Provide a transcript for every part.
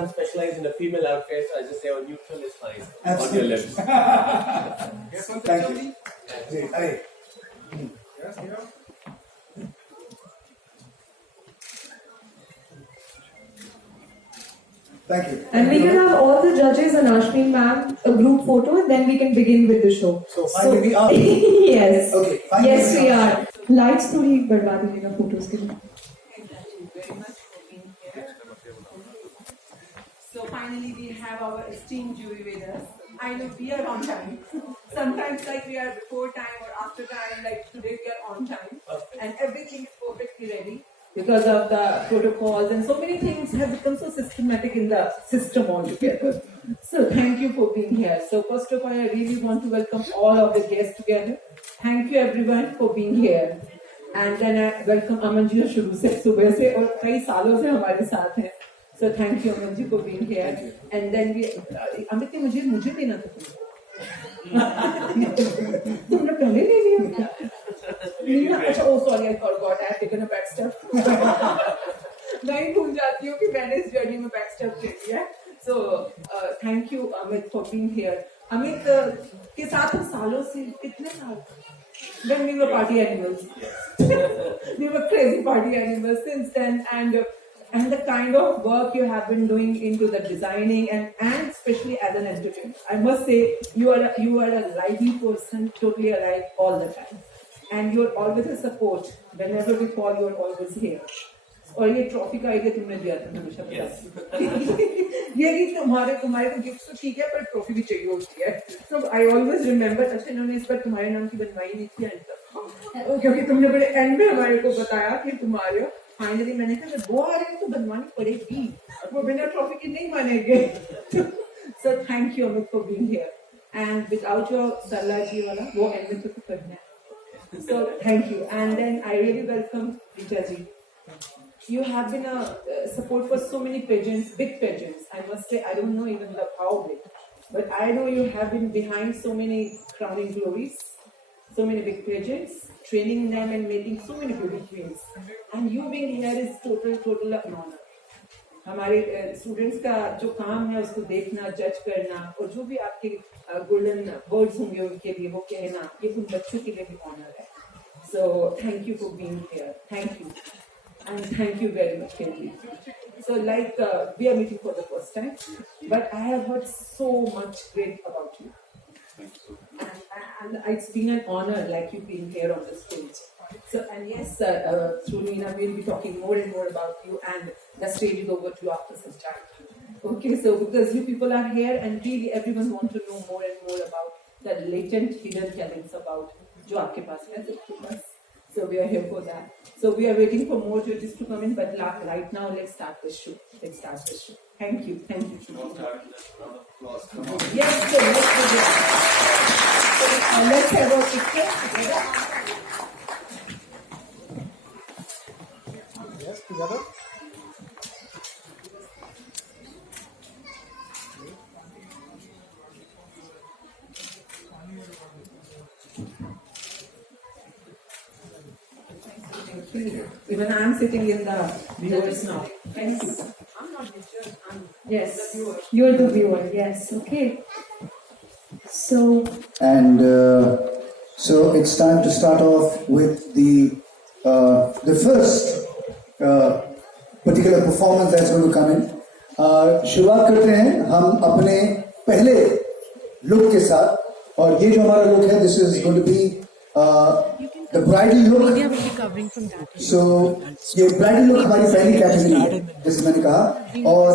I'm specialized in a female outfit, so I just say, oh, neutral is fine. Absolutely. On your lips. Thank you. Hey. Yes, here. Thank you. And we can have all the judges and Ashmi ma'am a group photo, and then we can begin with the show. So finally we are. Yes. Okay. Finally Yes, we are. Lights थोड़ी बढ़वा दीजिएगा photos के लिए. Thank you very much for being here. So finally we have our esteemed jury with us. I know we are on time. Sometimes like we are before time or after time, like today we are on time. And everything is perfectly ready because of the protocols and so many things have become so systematic in the system altogether. So thank you for being here. So first of all, I really want to welcome all of the guests together. Thank you everyone for being here. And then I welcome Aman ji शुरू से सुबह से और कई सालों से हमारे साथ हैं. So thank you Aman ji for being here. And then we Amit मुझे देना था तुमने पहले ले लिया क्या? अच्छा oh sorry I forgot I have taken a back step. मैं ही भूल जाती हूँ कि मैंने इस जर्नी में back step ले लिया है. So thank you Amit for being here. Amit के साथ हम सालों से कितने साल? When we were party animals. We were crazy party animals since then, and the kind of work you have been doing into the designing and especially as an entertainer. I must say you are a lively person, totally alive all the time. And you're always a support. Whenever we call, you're always here. और ये trophy का idea तुमने दिया था हमेशा बता. ये भी तुम्हारे को गिफ्ट तो ठीक है पर ट्रॉफी भी चाहिए होती है. So I always remember. अच्छा इन्होंने इस बार तुम्हारे नाम की बनवाई नहीं थी एंड तक क्योंकि तुमने बड़े एंड में हमारे को बताया कि तुम्हारे फाइनली मैंने कहा वो आ रहे हैं तो बनवानी पड़ेगी वो बिना ट्रॉफी के नहीं मानेंगे. So thank you Amit for being here and without your सरला जी वाला वो एंड में तो करना है. So thank you and then I really welcome Richa ji. You have been a support for so many pageants, big pageants. I must say, I don't know even how big, but I know you have been behind so many crowning glories, so many big pageants, training them and making so many beauty queens. And you being here is total an honor. हमारे students का जो काम है उसको देखना, जज करना और जो भी आपके गोल्डन वर्ड्स होंगे उनके लिए वो कहना, ये उन बच्चों के लिए भी ऑनर है. So thank you for being here. Thank you. And thank you very much, Kenji. So we are meeting for the first time, but I have heard so much great about you. And it's been an honor you being here on the stage. So, and yes, through Nina, we'll be talking more and more about you and the stage is over to you after some time. Okay, so because you people are here and really everyone wants to know more and more about the latent hidden talents about जो आपके पास है सबके पास. So we are here for that. So we are waiting for more judges to come in, but right now let's start the show. Thank you. Yes, so let's have a picture together. Yes, together. Even I'm sitting in the viewers now. Thank you. I'm not the judge. Yes. The viewer. You're the viewer. Yes. Okay. So. And so it's time to start off with the first particular performance that's going to come in. शुरुआत करते हैं हम अपने पहले look के साथ और ये जो हमारा लुक है this is going to be the bridal look. So ये bridal look हमारी पहली कैटेगरी है जैसे मैंने कहा और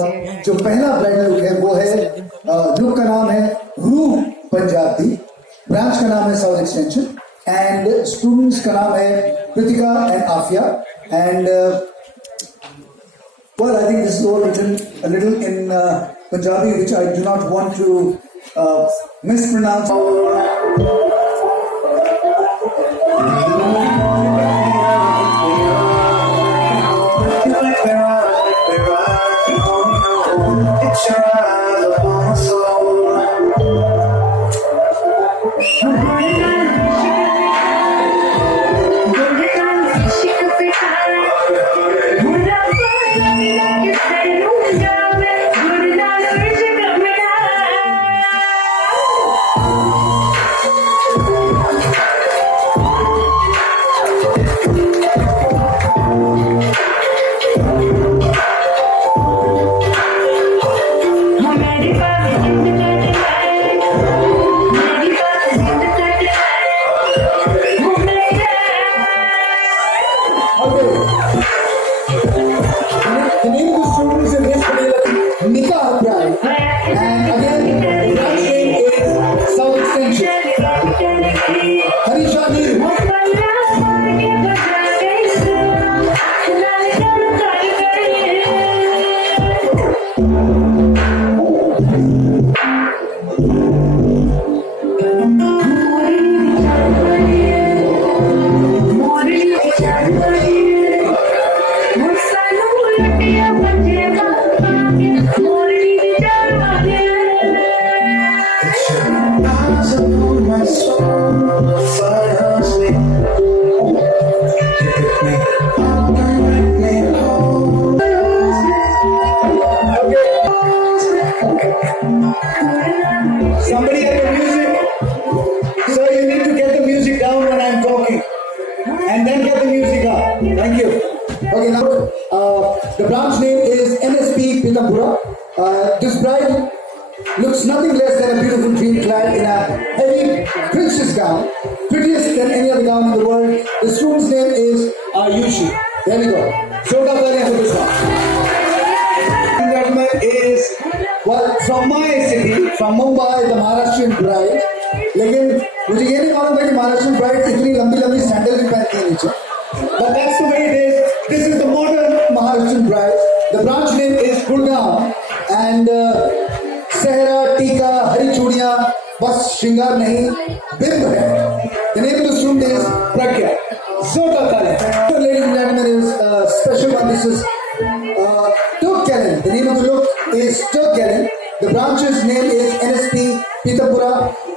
जो पहला bridal look है वो है लुक का नाम है रूह पंजाबी, ब्रांच का नाम है साउथ एक्सटेंशन एंड स्टूडेंट्स का नाम है Kritika and Afiya and well I think this is all written a little in Punjabi which I do not want to mispronounce. Good Nikah Bride. And again, the branch name is South Extension. Harisha Neeru. Somebody have the music. So you need to get the music down when I'm talking. And then get the music up. Thank you. Okay, now the branch name is NSP Pithampura. This bride looks nothing less than a beautiful dream clad in a heavy princess gown, prettiest than any other gown in the world. The student's name is Ayushi. There we go. Show up for this one. Gentleman is, well, from my city, from Mumbai, the Maharashtrian bride. लेकिन मुझे ये नहीं मालूम था कि Maharashtrian bride इतनी लंबी लंबी सैंडल भी पहनती है नीचे. But that's the way it is. This is the modern Maharashtrian bride. The branch name is Gurgaon and Sehra, Tika, Hari Chudiyan, बस श्रृंगार नहीं, बिंब है. The name of the student is Pragya. Zota Kale. So, ladies and gentlemen, is a special one. This is Turk Kellen. The name of the look is Turk Kellen. The branch's name is NSP Pithampura.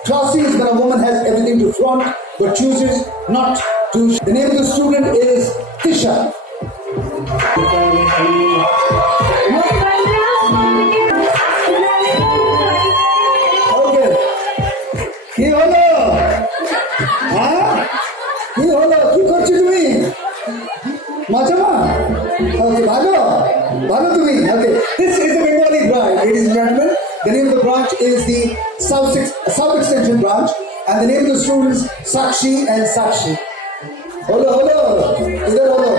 Classy is when a woman has everything to flaunt but chooses not to. The name of the student is Tisha. Okay. কি হলো? হ্যাঁ? কি হলো? কি করছো তুমি? মাচামা? Okay, ভালো? ভালো তুমি? Okay. This is the Bengali bride, ladies and gentlemen. The name of the branch is the South Extension branch, and the name of the students Sakshi and Sakshi. Holo, holo. Idhar holo.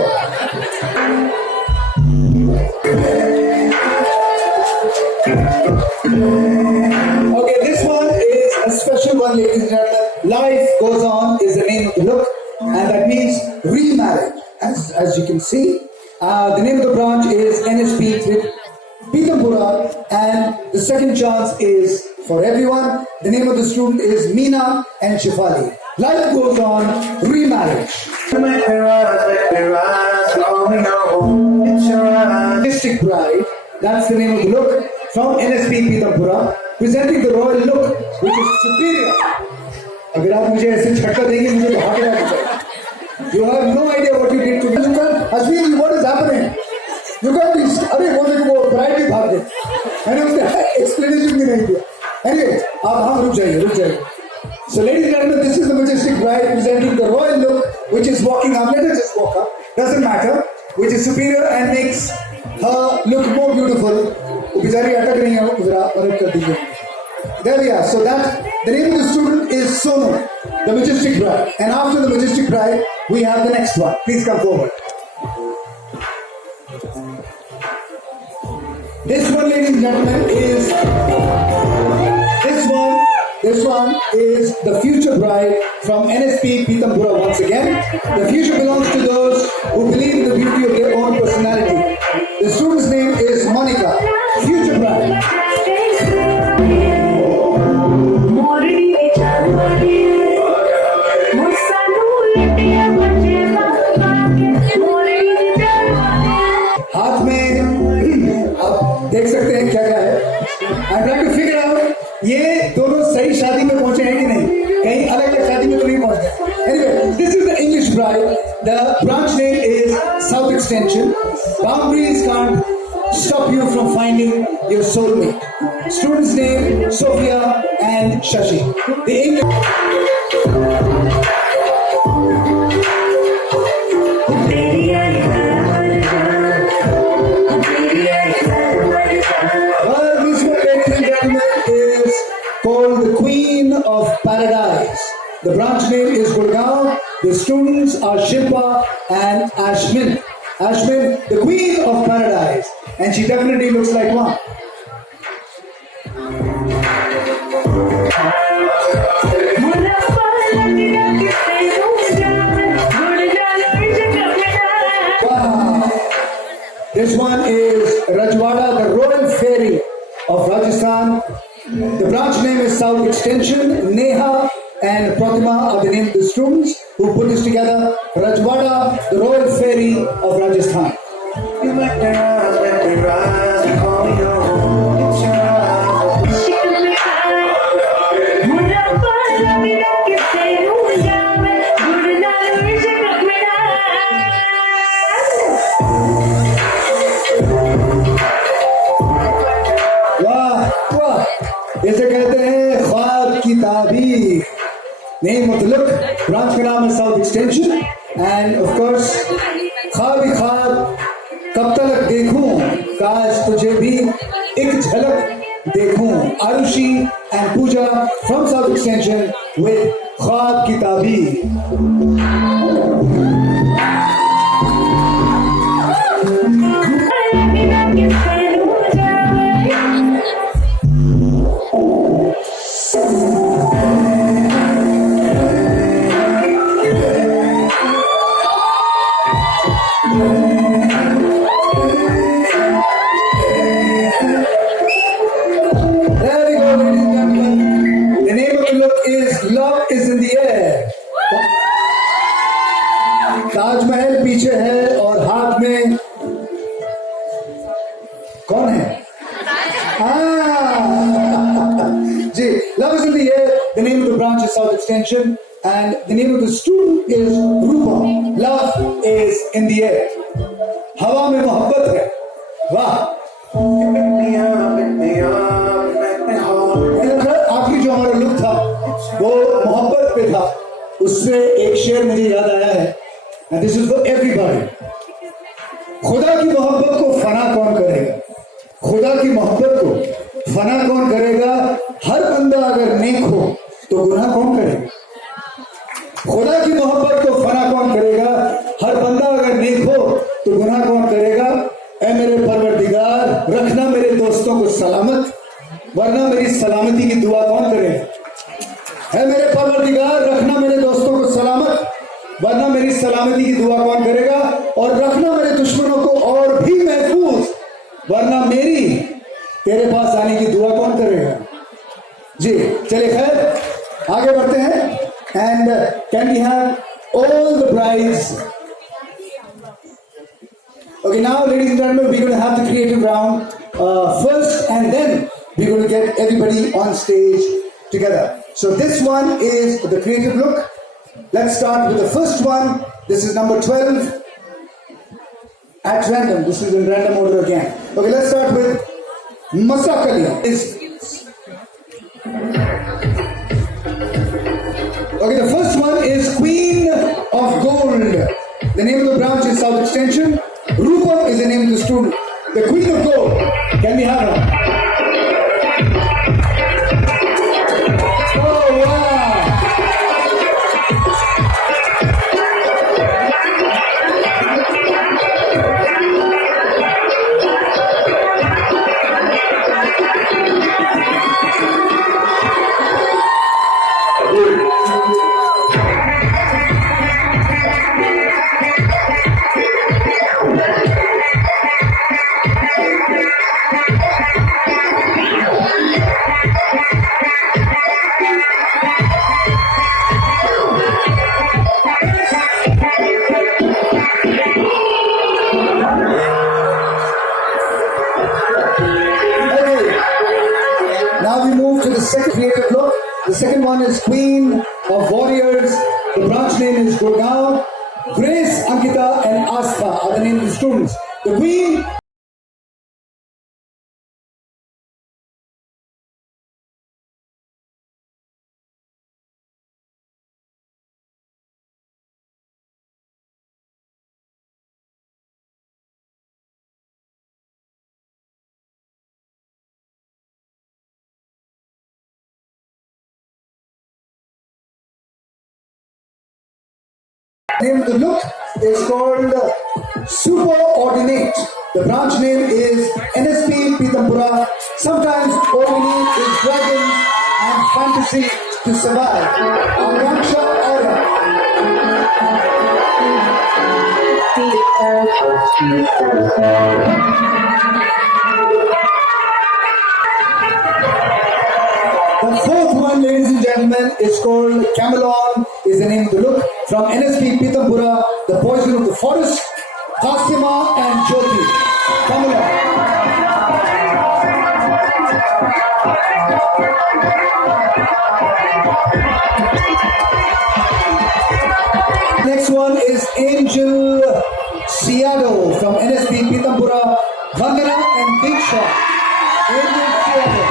Okay, this one is a special one, ladies and gentlemen. Life Goes On is the name of the look, and that means remarriage. As you can see, the name of the branch is NSP Pithampura, and the second chance is for everyone. The name of the student is Meena and Shifali. Life Goes On, remarriage. District Bride, that's the name of the look, from NSP Pithampura, presenting the royal look, which is superior. अगर आप मुझे ऐसे झटका देंगे मुझे भाग जाना चाहिए. You have no idea what you did to me. You can't, Ashwin, what is happening? You can't be, अरे वो देखो वो bride भी भाग गई. मैंने उसका explanation भी नहीं दिया. Anyway, आप हम रुक जाइए. So ladies and gentlemen, this is the majestic bride presenting the royal look, which is walking up. Let her just walk up. Doesn't matter. Which is superior and makes her look more beautiful. वो बेचारी अटक रही है, जरा मदद कर दीजिए. There we are. So that the name of the student is Sonu, the majestic bride. And after the majestic bride, we have the next one. Please come forward. This one, ladies and gentlemen, is this one is the future bride from NSP Pithampura once again. The future belongs to those who believe in the beauty of their own personality. The student's name is Monica, future bride. हाथ में आप देख सकते हैं क्या है. I'm trying to figure out ये दोनों सही शादी में पहुंचे हैं कि नहीं, कहीं अलग अलग शादी में तो नहीं पहुंच गए. Anyway, this is the English bride. The branch name is South Extension. Boundaries can't stop you from finding your soulmate. Student's name Sophia and Shashi. The English. Called the Queen of Paradise. The branch name is Gurgaon. The students are Shilpa and Ashmin. Ashmin, the Queen of Paradise. And she definitely looks like one. Wow. This one is Rajwada, the Royal Fairy of Rajasthan. The branch name is South Extension. Neha and Pratima are the name of the students who put this together. Rajwada, the Royal Fairy of Rajasthan. You make me rise, make me rise, and call me your own. It's your eyes. वाह वाह, इसे कहते हैं ख्वाब की ताबीर. Name of the look, branch का नाम है South Extension, and of course ख्वाब ही ख्वाब, कब तक देखूं, काश तुझे भी एक झलक देखूं. Arushi and Pooja from South Extension with ख्वाब की ताबीर. There we go, ladies and gentlemen. The name of the look is Love is in the Air. Taj Mahal पीछे है और हाथ में कौन है? जी, Love is in the Air. The name of the branch is South Extension, and the name of the student is Rupa. Love is in the air. हवा में मोहब्बत है. वाह. Pick me up, make me whole. आखिरी जो हमारा look था वो मोहब्बत पे था. उससे एक शेर मुझे याद आया है, and this is for everybody. खुदा की मोहब्बत को फना कौन करेगा? खुदा की मोहब्बत को फना कौन करेगा? हर बंदा अगर नेक हो तो गुनाह कौन करेगा? खुदा की मोहब्बत को फना कौन करेगा? हर बंदा अगर नेक हो तो गुनाह कौन करेगा? ऐ मेरे परवरदिगार, रखना मेरे दोस्तों को सलामत, वरना मेरी सलामती की दुआ कौन करेगा? है मेरे परवरदिगार, रखना मेरे दोस्तों को सलामत, वरना मेरी सलामती की दुआ कौन करेगा? और रखना मेरे दुश्मनों को और भी महफूज, वरना मेरी तेरे पास आने की दुआ कौन करेगा? जी चलिए, खैर आगे बढ़ते हैं. And can we have all the brides? Okay, now ladies and gentlemen, we're going to have the creative round first, and then we're going to get everybody on stage together. So this one is the creative look. Let's start with the first one. This is number 12 at random. This is in random order again. Okay, let's start with Masakali. Okay, the first one is Queen of Gold. The name of the branch is South Extension. Rupa is the name of the student. The Queen of Gold. Can we have her? Oh, wow. Now we move to the second creative look. The second one is Queen of Warriors. The branch name is Gurgaon. Grace, Ankita, and Astha are the names of the students. The Queen. Name of the look is called Superordinate. The branch name is NSP Pitampura. Sometimes ordinate is dragons, and fantasy to survive. Akanksha Aura. The fourth one, ladies and gentlemen, is called Camelon, is the name of the look. From NSP Pitampura, the poison of the forest, Kasima and Jyoti. Camelon. Next one is Angel Ciado from NSP Pitampura, Vandana and Diksha. Angel Ciado.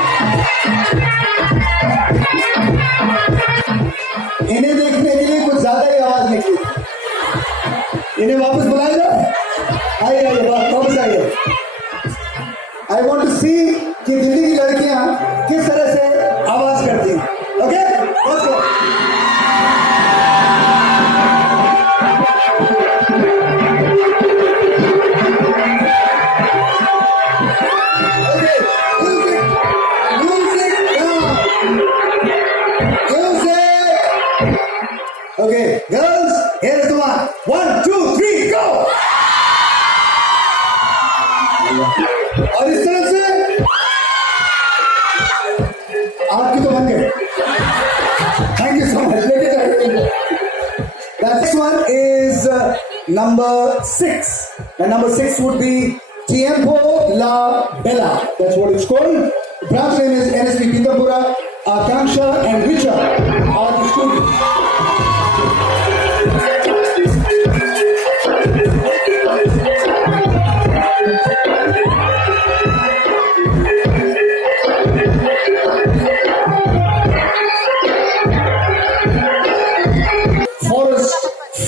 इन्हें देखने के लिए कुछ ज्यादा ही आवाज निकली इन्हें वापस बुलाया जाए आइए आइए वापस आइए आई वॉन्ट टू सी कि दिल्ली की लड़कियां किस तरह से आवाज करती हैं okay let's go Okay, girls, here's the one. 1, 2, 3, go! और इस तरफ से आपकी तो बन गए. Thank you so much. The next one is number 6. And number 6 would be Tiempo La Bella. That's what it's called. The branch name is NSP Pitampura. Akanksha and Richa are the students.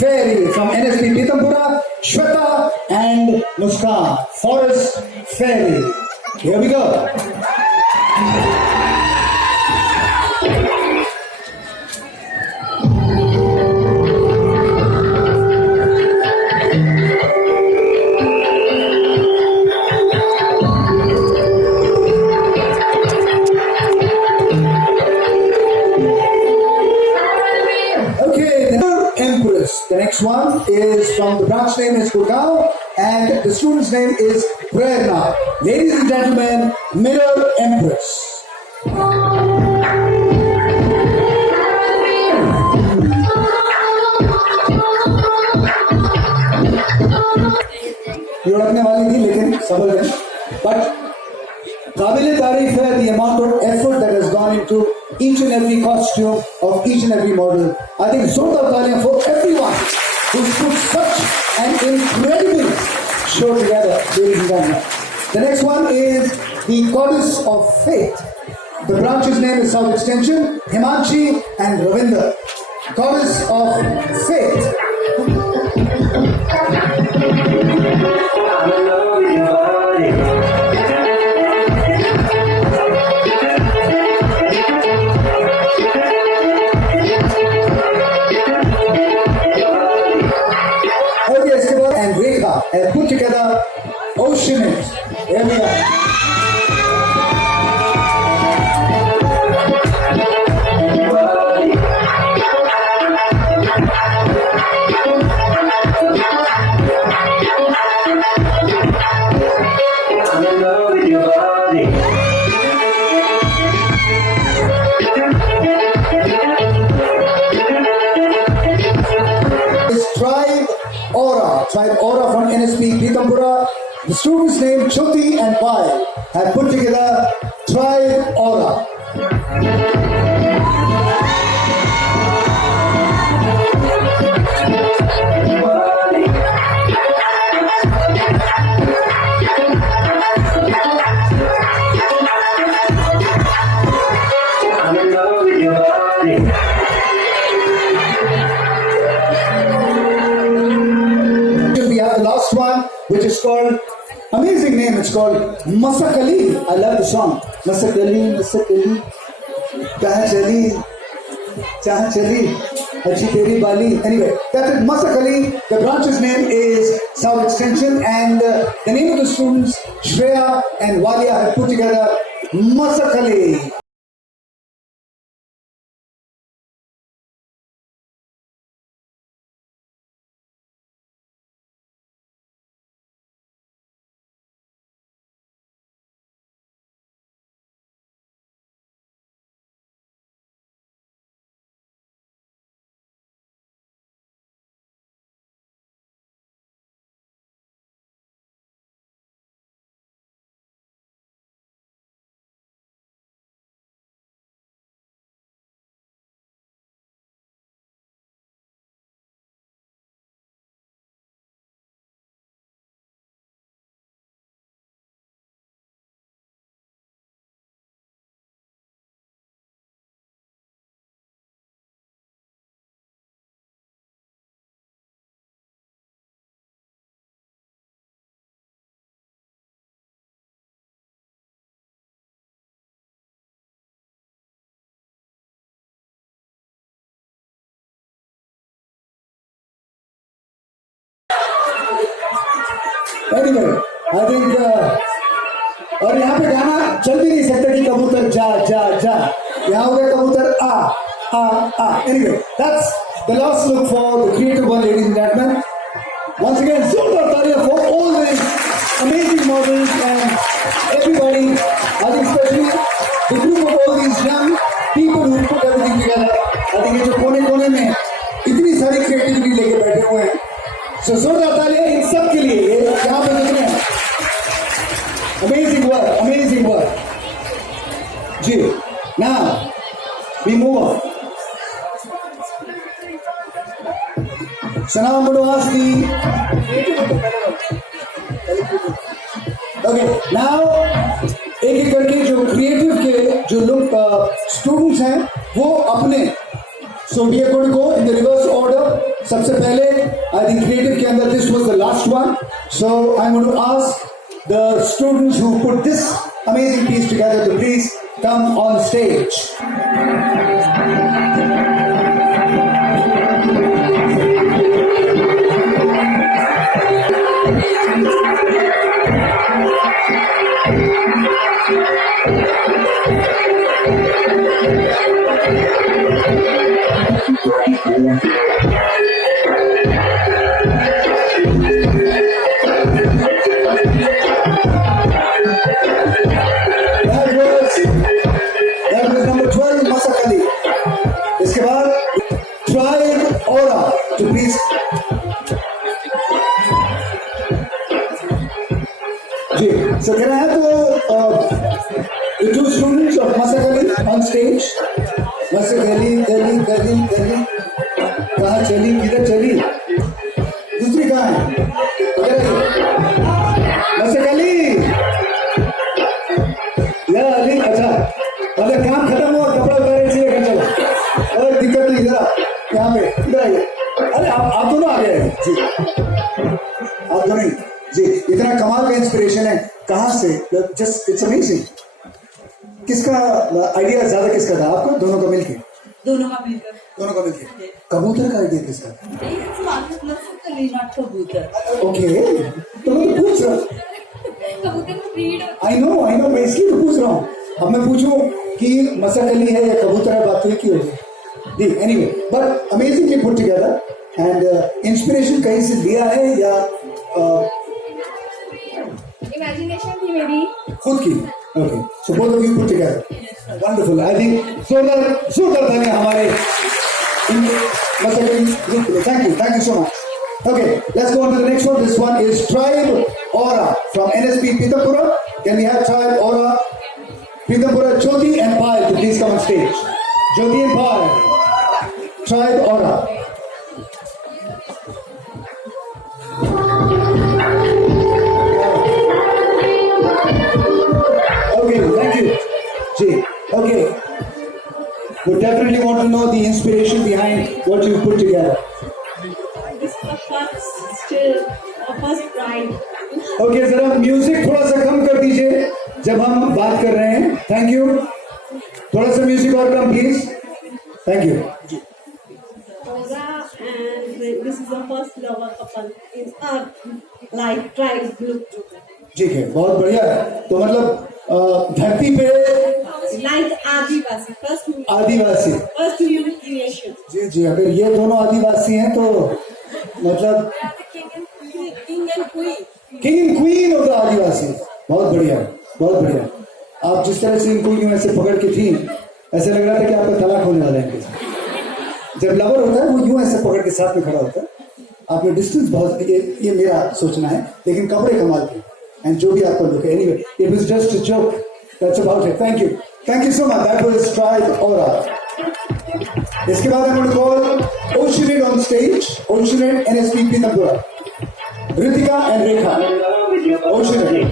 Fairy from NSP Pitampura, Shweta and Muskan. Forest Fairy. Here we go. The next one is from the branch name is Gurgaon and the student's name is Prerna. Ladies and gentlemen, Mirror Empress. ये रखने वाली थी लेकिन सफल है but काबिल तारीफ है the amount of effort that has gone into each and every costume of each and every model. I think जोरदार तालियां for everyone who's put such an incredible show together, ladies and gentlemen. The next one is the Goddess of Fate. The branch's name is South Extension, Himanshi and Ravinder. Goddess of Fate. And Rekha have put together Ocean It. Here we are. Tribe Aura from NSP Pitampura. The students named Jyoti and Pai have put together Tribe Aura. One which is called amazing name, it's called Masakali. I love the song. Masakali, Masakali, Kahan chali, Achi teri bali. Anyway, that's it. Masakali. The branch's name is South Extension, and the name of the students, Shreya and Walia, have put together Masakali. Anyway, I think और यहाँ पे गाना चल भी नहीं सकता कि कबूतर जा जा जा, यहाँ हो गया कबूतर आ. Anyway, that's the last look for the creative one, ladies and gentlemen. Once again, जोरदार तालियां for all these amazing models and everybody. I think especially the group of all these young people who put everything together. I think ये जो कोने-कोने में इतनी सारी creativity लेके बैठे हुए हैं. So जोरदार तालियां इन सब के लिए, ये यहाँ पे जितने हैं. Amazing work. Ji, now we move on. So now I'm going to ask okay, now एक करके जो क्रिएटिव के जो लोग स्टूडेंट्स हैं वो अपने, so we are going to go in the reverse order. सबसे पहले I think creative के अंदर this was the last one, so I'm going to ask the students who put this amazing piece together to please come on stage. That was number 12, Masakali. इसके बाद Tribe Aura to please. Ji, so can I have the two students of Masakali on stage? Masakali, Kali. कहाँ चली, किधर चली? दूसरी कहाँ है? Masakali. या अली, अच्छा, अगर काम खत्म हुआ कपड़ा उतारे चाहिए घर चलो, और दिक्कत नहीं, इधर यहाँ पे इधर आइए. अरे आप दोनों आ गए जी, आप दोनों ही जी. इतना कमाल का इंस्पिरेशन है, कहाँ से? Just it's amazing. किसका आइडिया ज्यादा किसका था? आपका? दोनों का मिलके? दोनों का मिलकर. कबूतर का आइडिया किसका था? कबूतर. ओके, तो मैं तो पूछ रहा हूँ. कबूतर को ब्रीड. आई नो मैं इसलिए तो पूछ रहा हूँ. अब मैं पूछूं कि मसकली है या कबूतर है, बात तो एक ही होगी. Anyway, but amazingly put together and inspiration कहीं से लिया है या इमेजिनेशन थी मेरी खुद की? Okay, so both of you put together. Wonderful. I think जोरदार तालियां हमारे मसकली ग्रुप के लिए. Thank you so much. Okay, let's go on to the next one. This one is Tribe Aura from NSP Pithampura. Can we have Tribe Aura, Pithampura, Jyoti and Payal to please come on stage. Jyoti and Payal. Tribe Aura. Okay, thank you. Gee, okay. We definitely want to know the inspiration behind what you put together. First pride. Okay, जरा music थोड़ा सा कम कर दीजिए जब हम बात कर रहे हैं. Thank you. थोड़ा सा म्यूजिक और come please. Thank you. and this is the first lover couple is our life tribe group. ठीक है, बहुत बढ़िया है. तो मतलब धरती पे Like आदिवासी first human creation. जी, अगर ये दोनों आदिवासी हैं तो मतलब King and queen. King and queen of the adivasi. बहुत बढ़िया. आप जिस तरह से इनको यूं ऐसे पकड़ के थी, ऐसे लग रहा था कि आपका तलाक होने वाला है इनके साथ. जब लवर होता है वो यूं ऐसे पकड़ के साथ में खड़ा होता है. आपने डिस्टेंस बहुत, ये मेरा सोचना है, लेकिन कपड़े कमाल के एंड जो भी आपका लुक है. Anyway, it was just a joke. That's about it. Thank you so much. That was tribe aura. इसके बाद I'm going to call Oceanid on stage. Oceanid, NSP Pithampura. Ritika and Rekha. Oceanid.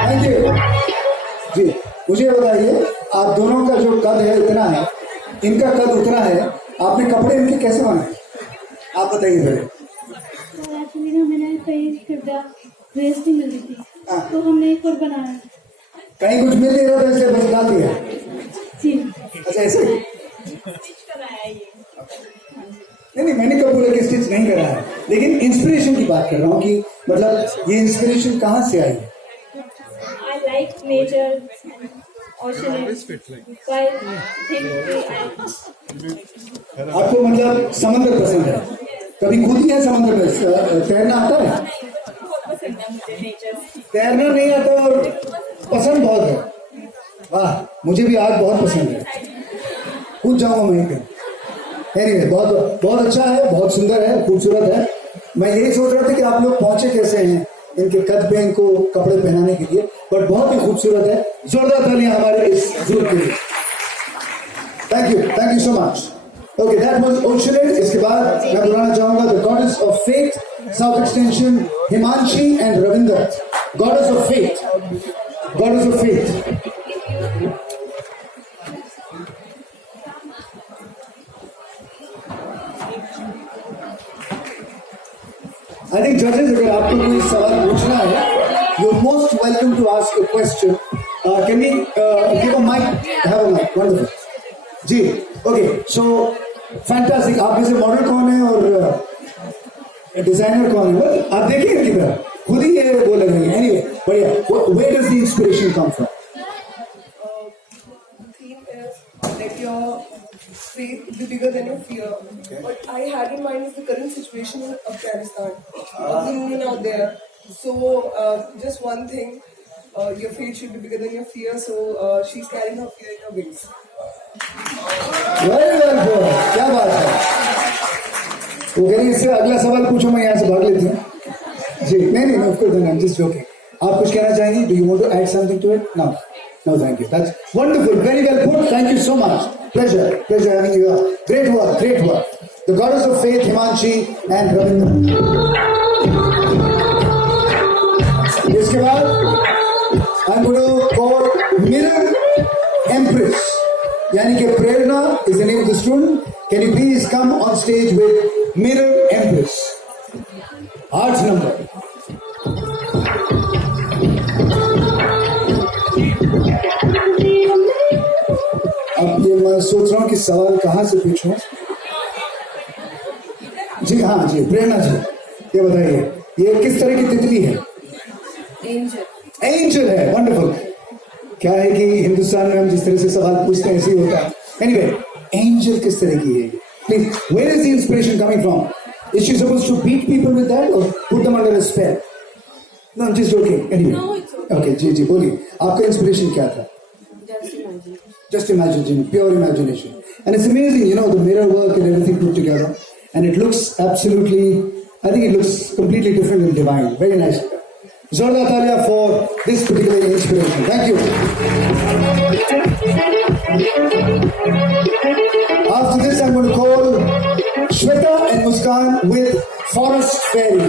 Thank you. जी, मुझे बताइए, आप दोनों का जो कद है इतना है, इनका कद उतना है, आपने कपड़े इनके कैसे बनाए? आप बताइए पहले. एक्चुअली ना मैंने कहीं ड्रेस नहीं मिल रही थी, एक और बनाया है। कहीं कुछ मिल नहीं रहा था इसलिए बस डाल दिया। जी अच्छा ऐसे नहीं मैंने कब बोला कि स्टिच नहीं करा है, लेकिन इंस्पिरेशन की बात कर रहा हूँ कि मतलब ये इंस्पिरेशन कहाँ से आई? I like nature and ocean. So I think आपको मतलब समंदर पसंद है? कभी कूदी है समंदर में? तैरना आता है? पसंद है मुझे नेचर। तैरना नहीं आता और पसंद बहुत है। वाह, मुझे भी आज बहुत पसंद है, कूद जाऊंगा मैं एक दिन। एनीवे, बहुत बहुत अच्छा है, बहुत सुंदर है, खूबसूरत है। मैं यही सोच रहा था कि आप लोग पहुंचे कैसे हैं इनके कद पे इनको कपड़े पहनाने के लिए, बट बहुत ही खूबसूरत है। जोरदार तालियां हमारे इस ग्रुप के लिए। Thank you so much. Okay, that was ओशनिन। इसके बाद मैं बुलाना चाहूंगा the goddess of faith, South Extension, Himanshi and Ravinder. Goddess of faith, goddess of faith. I think judges, अगर आपको कोई सवाल पूछना है, you're most welcome to ask a question. Can we give a mic? Have a mic. Wonderful. Ji, okay. So fantastic. आप में से model कौन है और डिजाइनर कौन है? आप देखिए इनकी तरफ, खुद ही ये बोल रहे हैं। Anyway, बढ़िया. Where does the inspiration come from? Theme is let your faith be bigger than your fear. What I had in mind is the current situation in Afghanistan. Women out there. So just one thing, your faith should be bigger than your fear. So she's carrying her fear in her wings. Very well, boy. क्या बात है? वो कह रही इससे अगला सवाल पूछो, मैं यहाँ से भाग लेती हूँ। जी, नहीं, of course, I'm just joking. आप कुछ कहना चाहेंगे? Do you want to add something to it? No. No, thank you. That's wonderful. Very well put. Thank you so much. Pleasure having you here. Great work. The goddess of faith, Himanshi and Ravindra. इसके बाद I'm going to call Mirror Empress. यानी कि प्रेरणा is the name of the student. Can you please come on stage with Mirror Empress? Arts number. अब ये मैं सोच रहा हूँ कि सवाल कहाँ से पूछूं। जी हाँ जी, प्रेरणा जी, ये बताइए ये किस तरह की तितली है? एंजल है। वंडरफुल। क्या है कि हिंदुस्तान में हम जिस तरह से सवाल पूछते हैं ऐसे ही होता है। एनीवे, एंजल किस तरह की है? Please, where is the inspiration coming from? Is she supposed to beat people with that or put them under a spell? No, I am just joking. Anyway, okay, जी बोलिए, आपका इंस्पिरेशन क्या था? Just imagine, pure imagination. And it's amazing, the mirror work and everything put together. And it looks absolutely, I think it looks completely different and divine. Very nice. Zorda Talia for this particular inspiration. Thank you. After this, I'm going to call Shweta and Muskan with Forest Fairy.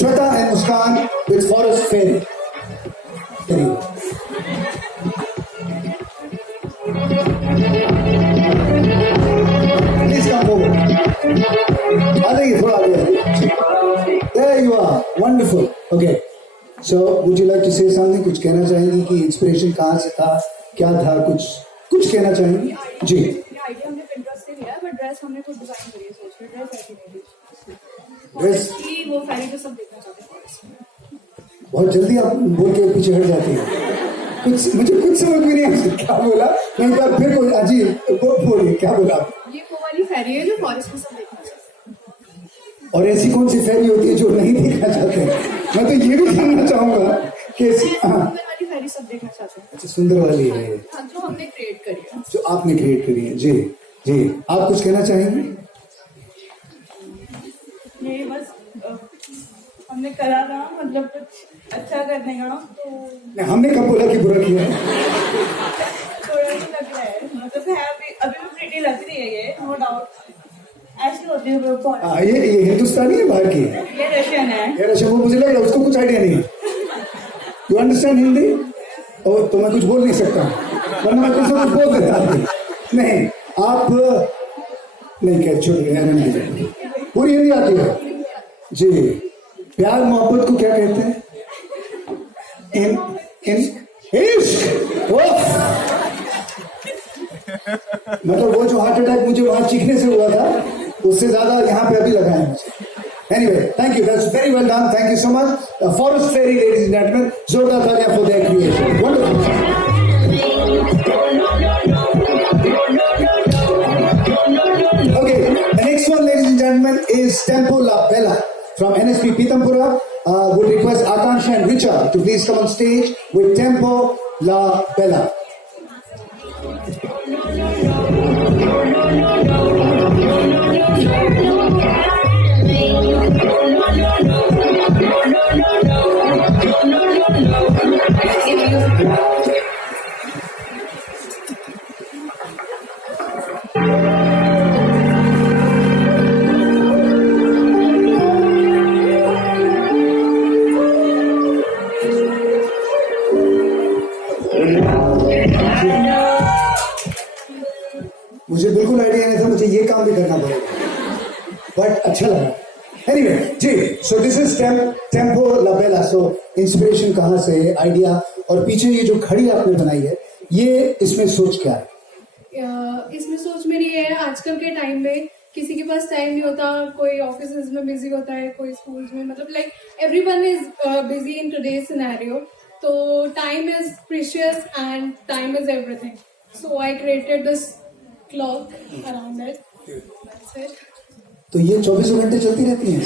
Shweta and Muskan with Forest Fairy. Thank you. Please come forward. There you are. Wonderful. Okay. So, would you like to say something? कुछ कहना चाहेंगी कि inspiration कहाँ से था, क्या था, कुछ कहना चाहेंगी? जी। ये आइडिया हमने Pinterest से लिया है, बट ड्रेस हमने खुद डिजाइन करी है, सोच के ड्रेस ऐसी नहीं थी। ड्रेस वो फैरी तो सब देखना चाहते हैं। बहुत जल्दी आप बोल के पीछे हट जाती है। मुझे कुछ समझ में नहीं आया क्या बोला। मैं एक बार फिर बोल, जी बोलिए, क्या बोला? ये वो वाली फैरी है जो फॉरेस्ट में सब देखना चाहते हैं। और ऐसी कौन सी फैरी होती है जो नहीं देखना चाहते? मैं तो ये भी जानना चाहूंगा कि वाली फैरी सब देखना चाहते हैं। अच्छा, सुंदर वाली है जो हमने क्रिएट करी है, जो आपने क्रिएट करी है। जी, आप कुछ कहना चाहेंगे? ये बस हमने करा था, मतलब कुछ अच्छा करने का, तो नहीं, हमने कब बोला कि बुरा किया? थोड़ा सा लग रहा है, मतलब है अभी भी प्रीटी लग रही है ये, नो डाउट। ऐसी होती है। ये हिंदुस्तानी है बाहर की? ये रशियन है। ये रशियन, वो मुझे लग रहा है उसको कुछ आइडिया नहीं है। You understand Hindi? और तो मैं कुछ बोल नहीं सकता, वरना मैं कुछ बोल देता। नहीं, आप नहीं कह छोड़, पूरी हिंदी आती है जी। प्यार मोहब्बत को क्या कहते हैं? in इश्क मतलब वो जो हार्ट अटैक मुझे वहां चीखने से हुआ था उससे ज्यादा यहाँ पे अभी लगा है मुझे. Anyway, thank you. That's very well done. Thank you so much. Forest Fairy, ladies and gentlemen. Zorda Thalia for their creation. Wonderful. Okay, the next one, ladies and gentlemen, is Tempo La Bella from NSP Pitampura. Would request Akansha and Richa to please come on stage with Tempo La Bella. मुझे बिल्कुल idea नहीं था मुझे ये काम भी करना पड़ेगा बट अच्छा लगा. एनीवे जी, so this is Tempo La Bella. So inspiration कहाँ से, आइडिया, और पीछे ये जो घड़ी आपने बनाई है ये इसमें सोच क्या है? इसमें सोच मेरी ये है, आजकल के टाइम में किसी के पास टाइम नहीं होता, कोई ऑफिस में बिजी होता है, कोई स्कूल्स में, मतलब like everyone is busy in today's scenario. तो time is precious and time is everything. So I created this clock around it. That's it. तो ये 24 घंटे चलती रहती है?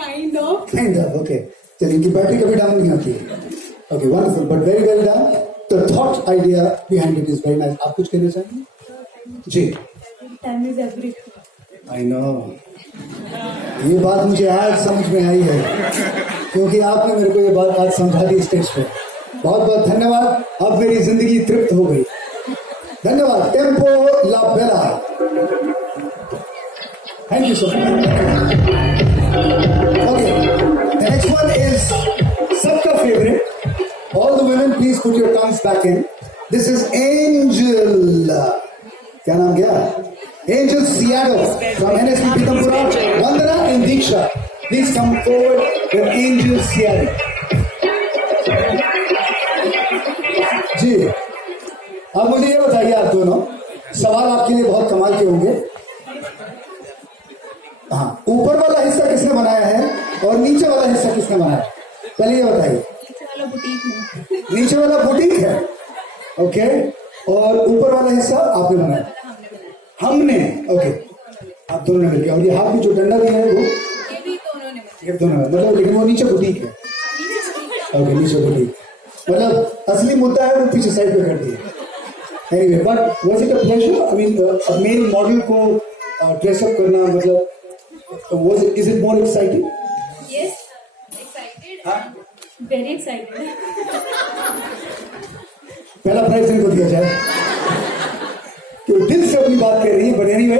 Kind of. ओके. चलिए, इनकी बैटरी कभी डाउन नहीं होती है. Okay, wonderful, but very well done. The thought idea behind it is very nice. आप कुछ कहना चाहेंगे? जी. Time is everything. I no, ये बात मुझे आज समझ में आई है क्योंकि आपने मेरे को ये बात आज समझा दी स्टेज पे. बहुत बहुत धन्यवाद. अब मेरी जिंदगी तृप्त हो गई. धन्यवाद. टेम्पो ला बेला. Thank you so much. Okay, the next one is सबका favourite. All the women please put your tongues back in. This is Angel. क्या नाम क्या? Angel Seattle from NSP Pitampura. Vandana and Diksha, please come forward with Angel Seattle. जी, अब मुझे ये बताइए आप दोनों, सवाल आपके लिए बहुत कमाल के होंगे. हाँ, ऊपर वाला हिस्सा किसने बनाया है और नीचे वाला हिस्सा किसने बनाया है? पहले ये बताइए. नीचे वाला बुटीक है. ओके, और ऊपर वाला हिस्सा आपने बनाया? हमने. ओके, आप दोनों ने मिलकर. और ये हाथ में जो डंडा दिया है वो ये दोनों मतलब, लेकिन वो नीचे बुटीक है. ओके, नीचे बुटीक मतलब असली मुद्दा है वो पीछे साइड पे कर दिया. Anyway, but was it a pleasure? I mean male model को ड्रेसअप करना, मतलब was it, is it more exciting? Yes, excited, very excited. पहला प्राइज इनको दिया जाए. तो दिल से अपनी बात कर रही है. But anyway,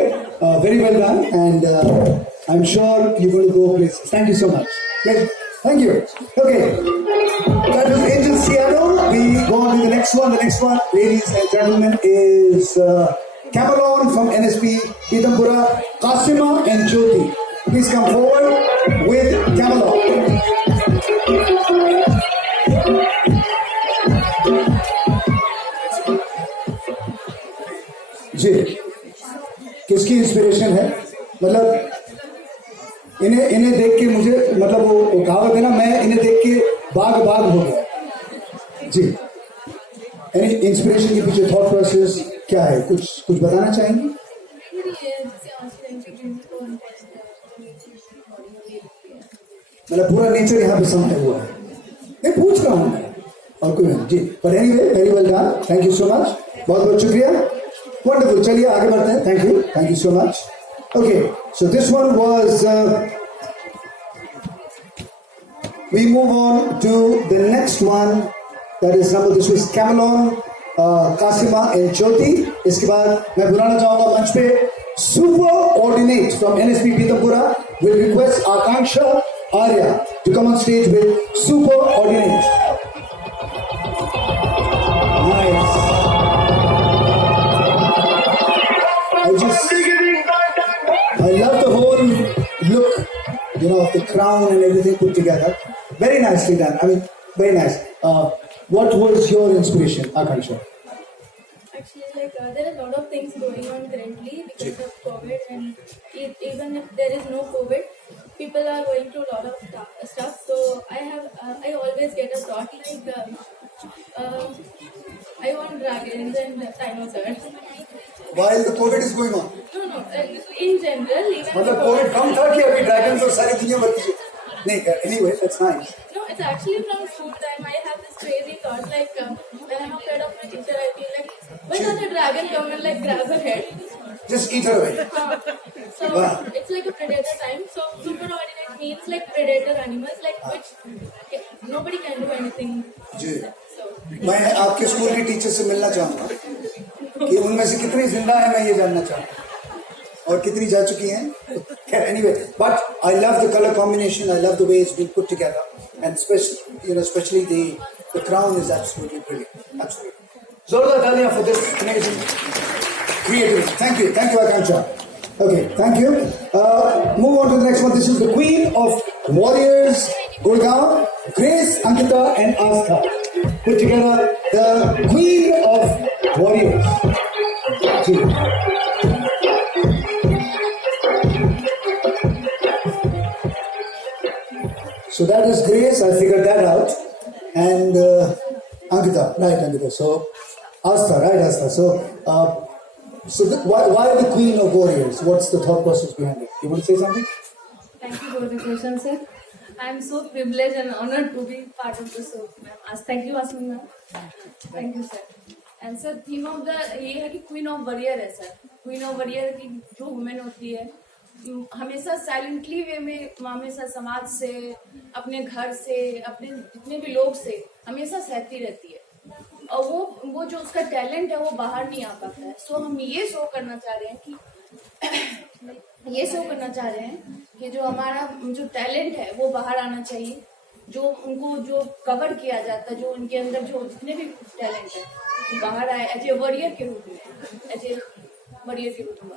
very well done and I am sure you going to go places. Thank you so much. Thank you. Okay, that is Angel Seattle. We go on to the next one. The next one, ladies and gentlemen, is Camelon from NSP Pitampura. Kasima and Jyoti, please come forward with Camelon. जी, किसकी inspiration है? मतलब इन्हें देख के मुझे, मतलब वो कहावत है ना, मैं इन्हें देख के बाग हो गया. जी, यानी इंस्पिरेशन के पीछे थॉट प्रोसेस क्या है, कुछ बताना चाहेंगे? मतलब पूरा नेचर यहाँ पे समाया हुआ है. मैं पूछ रहा हूँ मैं, और कोई नहीं. जी, पर anyway, very well done. Thank you so much. बहुत बहुत शुक्रिया. वंडरफुल. चलिए आगे बढ़ते हैं. Thank you so much. Okay, so this one was, we move on to the next one, that is number, this was Camelon, Kasima and Jyoti. इसके बाद मैं बुलाना चाहूंगा मंच पे Super Ordinate from NSP Pitampura. Will request Akansha Arya to come on stage with Super Ordinate. Nice. I love the whole look, you know, of the crown and everything put together. Very nicely done. I mean, very nice. What was your inspiration, Akansha? Actually, there are a lot of things going on currently because of COVID, and even if there is no COVID, people are going through a lot of stuff. So I always get a thought I want dragons and dinosaurs. While the COVID is going on. No, in general, even मतलब COVID कम था कि अभी dragons और सारी दुनिया भर की नहीं anyway that's nice. No, it's actually from school time. I have this crazy thought when I'm afraid of my teacher, I feel when does a dragon come and grab her head? Just eat her away. So Wow. it's like a predator time. So superordinate means predator animals which nobody can do anything. Ji. So मैं आपके school की teacher से मिलना चाहूँगा कि उनमें से कितनी जिंदा है मैं ये जानना चाहूँगा और कितनी जा चुकी हैं. Anyway, but I love the color combination. I love the way it's been put together, and especially the crown is absolutely brilliant. Absolutely. Zorda Talia for this amazing creativity. Thank you, Akansha. Okay, thank you. Move on to the next one. This is the Queen of Warriors, Gurgaon, Grace, Ankita, and Astha. Put together the Queen of Warriors. So that is Grace. I figured that out. And Ankita, right, Ankita. So Astha, right, Astha. So why the Queen of Warriors? What's the thought process behind it? You want to say something? Thank you for the question, sir. I am so privileged and honored to be part of this. Thank you, Asmin ma'am. Thank you, sir. And sir, theme of the ये है कि Queen of Warrior है sir. Queen of Warrior की जो women होती है हमेशा silently वे में हमेशा समाज से अपने घर से अपने जितने भी लोग से हमेशा सहती रहती है और वो जो उसका टैलेंट है वो बाहर नहीं आ पाता है. सो हम ये शो करना चाह रहे हैं कि जो हमारा जो टैलेंट है वो बाहर आना चाहिए. जो उनको जो कवर किया जाता है जो उनके अंदर जो जितने भी टैलेंट है बाहर आए एज ए वॉरियर के रूप में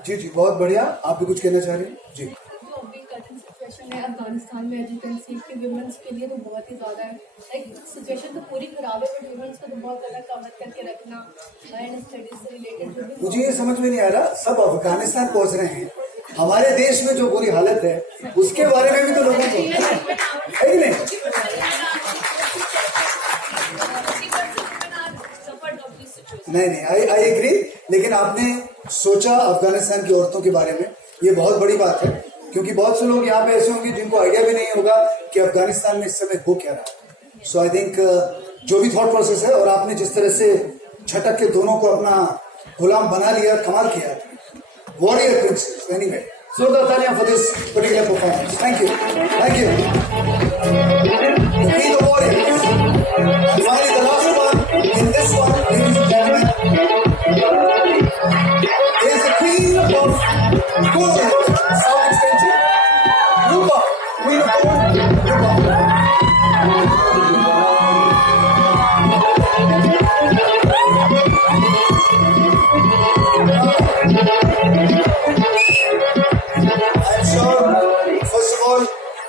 जी जी बहुत बढ़िया. आप भी कुछ कहना चाह रहे हैं जी? जो अभी करंट सिचुएशन है अफगानिस्तान में एज यू कैन सी कि वुमेन्स के लिए तो बहुत ही ज्यादा है. सिचुएशन तो पूरी खराब है बट वुमेन्स को तो बहुत ज्यादा कवर करके रखना एंड स्टडीज से रिलेटेड. मुझे ये समझ में नहीं आ रहा सब अफगानिस्तान पहुंच रहे हैं. हमारे देश में जो बुरी हालत है उसके बारे में भी तो लोगों को है कि नहीं? नहीं आई एग्री. लेकिन आपने सोचा अफगानिस्तान की औरतों के बारे में ये बहुत बड़ी बात है क्योंकि बहुत से लोग यहाँ पे ऐसे होंगे जिनको आइडिया भी नहीं होगा कि अफगानिस्तान में इस समय हो क्या रहा है. सो आई थिंक जो भी थॉट प्रोसेस है और आपने जिस तरह से छटक के दोनों को अपना गुलाम बना लिया कमाल किया. Warrior princess. Anyway, so Talia for this particular performance. Thank you. The Queen of Warriors. And finally, the last one in this one, ladies and gentlemen, is the Queen of Gold, South Extension, Rupa. Queen of Gold, Rupa.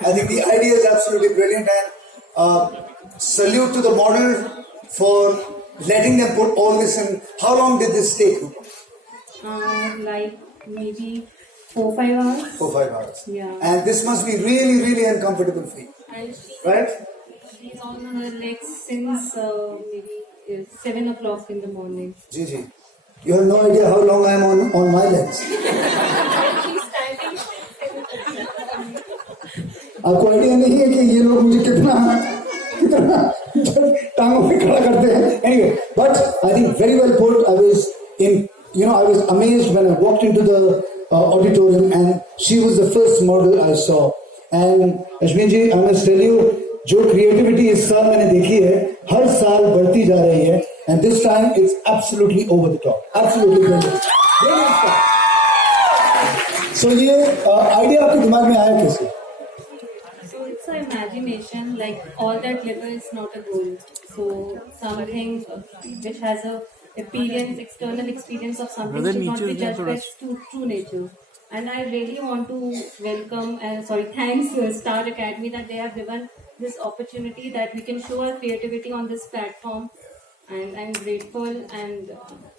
I think the idea is absolutely brilliant and salute to the model for letting them put all this in. How long did this take? Like maybe 4-5 hours. 4-5 hours. Yeah. And this must be really, really uncomfortable for you. Right? She's on her legs since maybe 7 o'clock in the morning. Ji. You have no idea how long I am on my legs. She's standing. आपको idea नहीं है कि ये लोग मुझे कितना टांगों पे खड़ा करते हैं. Anyway, but I think very well put. I was amazed when I walked into the auditorium and she was the first model I saw. And Ashmin ji, I must tell you, जो creativity इस साल मैंने देखी है हर साल बढ़ती जा रही है. And this time it's absolutely over the top. Absolutely brilliant. So ये idea आपके दिमाग में आया कैसे? It's an imagination, like all that glitter is not a gold. So something which has a external experience of something should not be judged by true nature. And I really want to welcome thanks Star Academy that they have given this opportunity that we can show our creativity on this platform. And I'm grateful and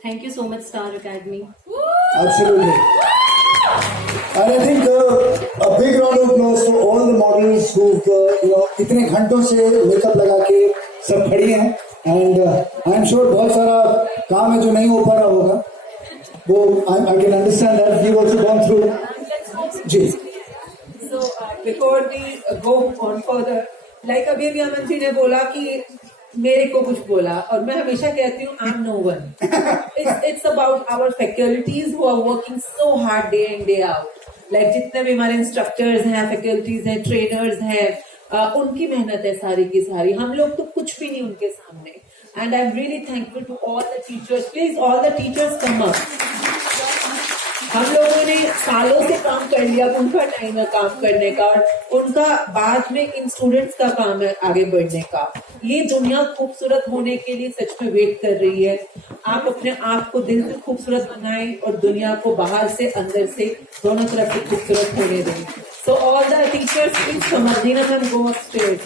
thank you so much, Star Academy. Absolutely. And I think a big round of applause for all the models who've, इतने घंटों से makeup लगा के सब खड़ी हैं. And I'm sure बहुत सारा काम है जो नहीं हो पा रहा होगा. वो I can understand that. We've also gone through. Ji. So before we go on further, like अभी अमन जी ने बोला कि मेरे को कुछ बोला और मैं हमेशा कहती हूँ I'm no one. It's about our faculties who are working so hard day in day out. Like जितने भी हमारे instructors हैं, faculties हैं, trainers हैं, उनकी मेहनत है सारी की सारी. हम लोग तो कुछ भी नहीं उनके सामने. And I'm really thankful to all the teachers. Please, all the teachers come up. हम लोगों ने सालों से काम कर लिया, उनका टाइम है काम करने का और उनका बाद में इन स्टूडेंट्स का काम है आगे बढ़ने का. ये दुनिया खूबसूरत होने के लिए सच में वेट कर रही है. आप अपने आप को दिल से खूबसूरत बनाएं और दुनिया को बाहर से अंदर से दोनों तरफ से खूबसूरत होने दें. So all the teachers, please come up. Dina ma'am, go upstairs.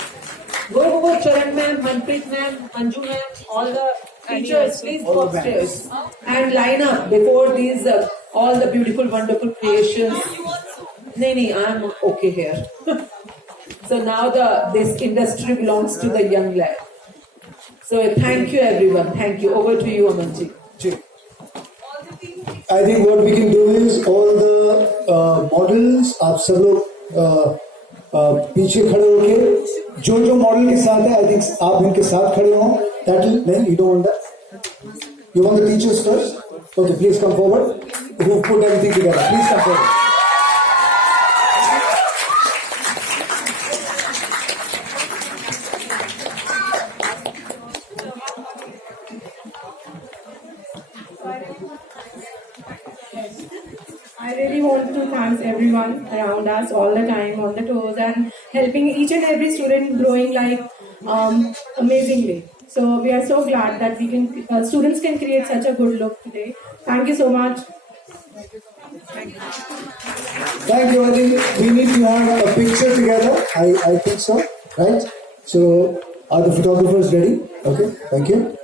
Go, Charan ma'am, Manpreet ma'am, Anju ma'am, all the teachers, please go upstairs and line up before these all the beautiful, wonderful creations. No, I'm okay here. So now this industry belongs to the young lad. So thank you, everyone. Thank you. Over to you, Amanji. I think what we can do is all the models, आप सब लोग पीछे खड़े होके जो model के साथ है, I think आप इनके साथ खड़े हो. That will, नहीं, you don't want that. You want the teachers first? Okay, please come forward. Who put everything together? Please come forward. I really want to thank everyone around us all the time on the toes and helping each and every student growing like amazingly. So we are so glad that we can students can create such a good look today. Thank you so much. Thank you. I think we need to have a picture together. I think so, right? So are the photographers ready? Okay, thank you.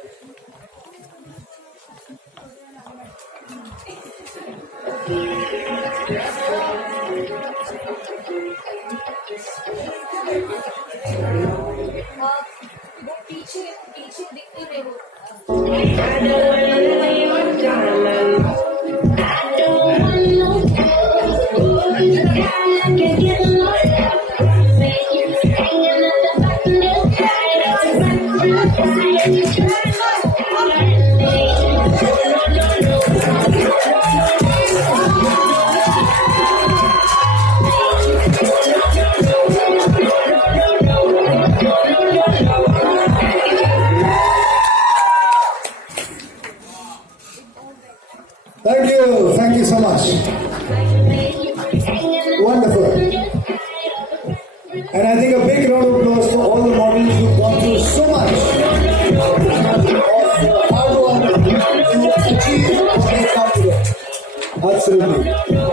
पीछे दिखती नहीं वो. Thank you so much. Wonderful. And I think a big round of applause for all the models who've gone through so much of hard work to achieve what they've come to. Absolutely.